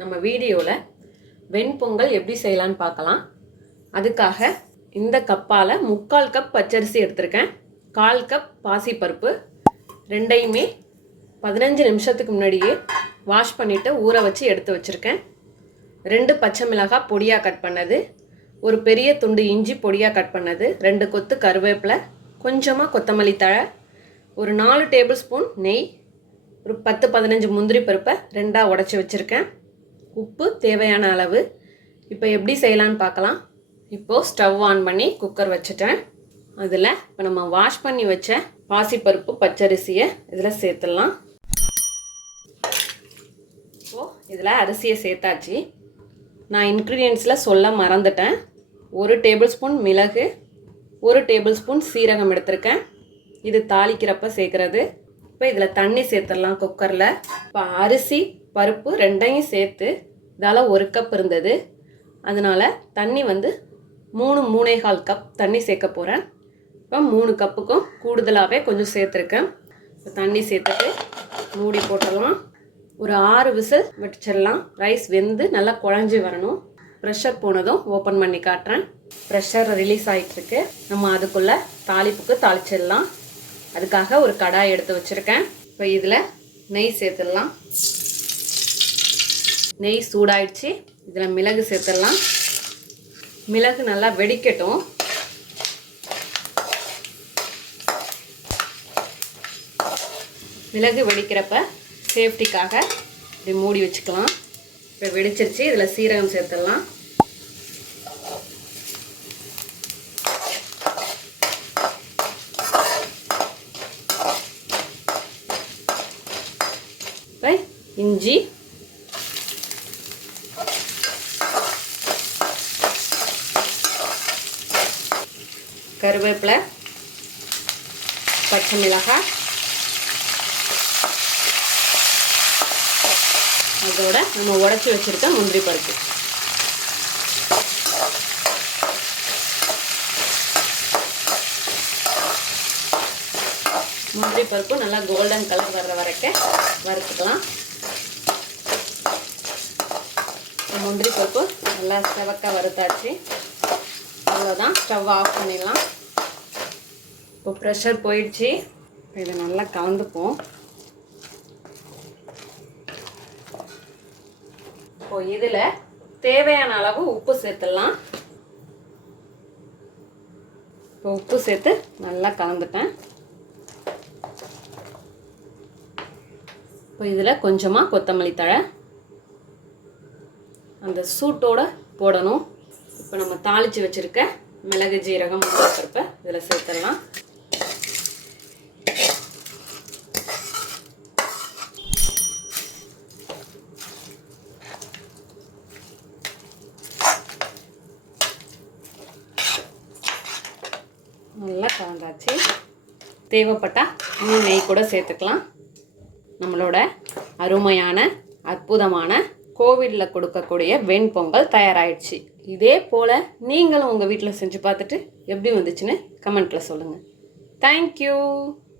நம்ம வீடியோவில் வெண்பொங்கல் எப்படி செய்யலான்னு பார்க்கலாம். அதுக்காக இந்த கப்பால் 3/4 கப் பச்சரிசி எடுத்திருக்கேன். 1/4 கப் பாசிப்பருப்பு, ரெண்டையுமே 15 நிமிஷத்துக்கு முன்னாடியே வாஷ் பண்ணிவிட்டு ஊற வச்சு எடுத்து வச்சுருக்கேன். 2 பச்சை மிளகாய் பொடியாக கட் பண்ணது, ஒரு பெரிய துண்டு இஞ்சி பொடியாக கட் பண்ணது, 2 கொத்து கருவேப்பிலை, கொஞ்சமாக கொத்தமல்லி தழை, ஒரு 4 டேபிள் ஸ்பூன் நெய், ஒரு 10-15 முந்திரி பருப்பை 2ஆக உடச்சி வச்சுருக்கேன். உப்பு தேவையான அளவு. இப்போ எப்படி செய்யலான்னு பார்க்கலாம். இப்போது ஸ்டவ் ஆன் பண்ணி குக்கர் வச்சுட்டேன். அதில் இப்போ நம்ம வாஷ் பண்ணி வச்ச பாசிப்பருப்பு பச்சரிசியை இதில் சேர்த்துடலாம். இப்போது இதில் அரிசியை சேர்த்தாச்சு. நான் இன்க்ரீடியன்ட்ஸில் சொல்ல மறந்துட்டேன். 1 டேபிள் ஸ்பூன் மிளகு, 1 டேபிள் ஸ்பூன் சீரகம் எடுத்திருக்கேன். இது தாளிக்கிறப்ப சேர்க்குறது. இப்போ இதில் தண்ணி சேர்த்துடலாம் குக்கரில். இப்போ அரிசி பருப்பு ரெண்டையும் சேர்த்து இதால் 1 கப் இருந்தது. அதனால் தண்ணி 3-3.25 கப் தண்ணி சேர்க்க போகிறேன். இப்போ 3 கப்புக்கும் கூடுதலாகவே கொஞ்சம் சேர்த்துருக்கேன். இப்போ தண்ணி சேர்த்துட்டு மூடி போட்டுடலாம். ஒரு 6 விசில் வச்சிடலாம். ரைஸ் வெந்து நல்லா குழஞ்சி வரணும். ப்ரெஷர் போனதும் ஓப்பன் பண்ணி காட்டுறேன். ப்ரெஷர் ரிலீஸ் ஆகிட்டுருக்கு. நம்ம அதுக்குள்ளே தாளிப்புக்கு தாளிச்சிடலாம். அதுக்காக ஒரு கடாய் எடுத்து வச்சுருக்கேன். இப்போ இதில் நெய் சேர்த்துடலாம். நெய் சூடாயிடுச்சு. இதில் மிளகு சேர்த்துடலாம். மிளகு நல்லா வெடிக்கட்டும். மிளகு வெடிக்கிறப்ப சேஃப்டிக்காக இப்படி மூடி வச்சுக்கலாம். இப்போ வெடிச்சிருச்சு. இதில் சீரகம் சேர்த்துடலாம். இஞ்சி, கருவேப்பிலை, பச்சை மிளகாய், அதோட நம்ம உடைச்சி வச்சிருக்க முந்திரி பருப்பு. முந்திரி பருப்பு நல்லா கோல்டன் கலர் வர்ற வரைக்கும் வறுத்துக்கலாம். முந்திரி பருப்பு நல்லா செவக்க வறுத்தாச்சு. அவ்வளோதான், ஸ்டவ் ஆஃப் பண்ணிடலாம். இப்போ ப்ரெஷர் போயிடுச்சு. இதை நல்லா கலந்துப்போம். இப்போ இதில் தேவையான அளவு உப்பு சேர்த்துடலாம். இப்போ உப்பு சேர்த்து நல்லா கலந்துட்டேன். இப்போ இதில் கொஞ்சமாக கொத்தமல்லி தழை அந்த சூட்டோட போடணும். இப்போ நம்ம தாளித்து வச்சுருக்க மிளகு, ஜீரகம், பருப்பை இதில் சேர்த்துடலாம். நல்லா கலந்தாச்சு. தேவைப்பட்டால் இன்னும் நெய் கூட சேர்த்துக்கலாம். நம்மளோட அருமையான அற்புதமான கோவிலில் கொடுக்கக்கூடிய வெண்பொங்கல் தயாராகிடுச்சு. இதே போல் நீங்களும் உங்கள் வீட்டில் செஞ்சு பார்த்துட்டு எப்படி வந்துச்சுன்னு கமெண்ட்டில் சொல்லுங்கள். தேங்க்யூ.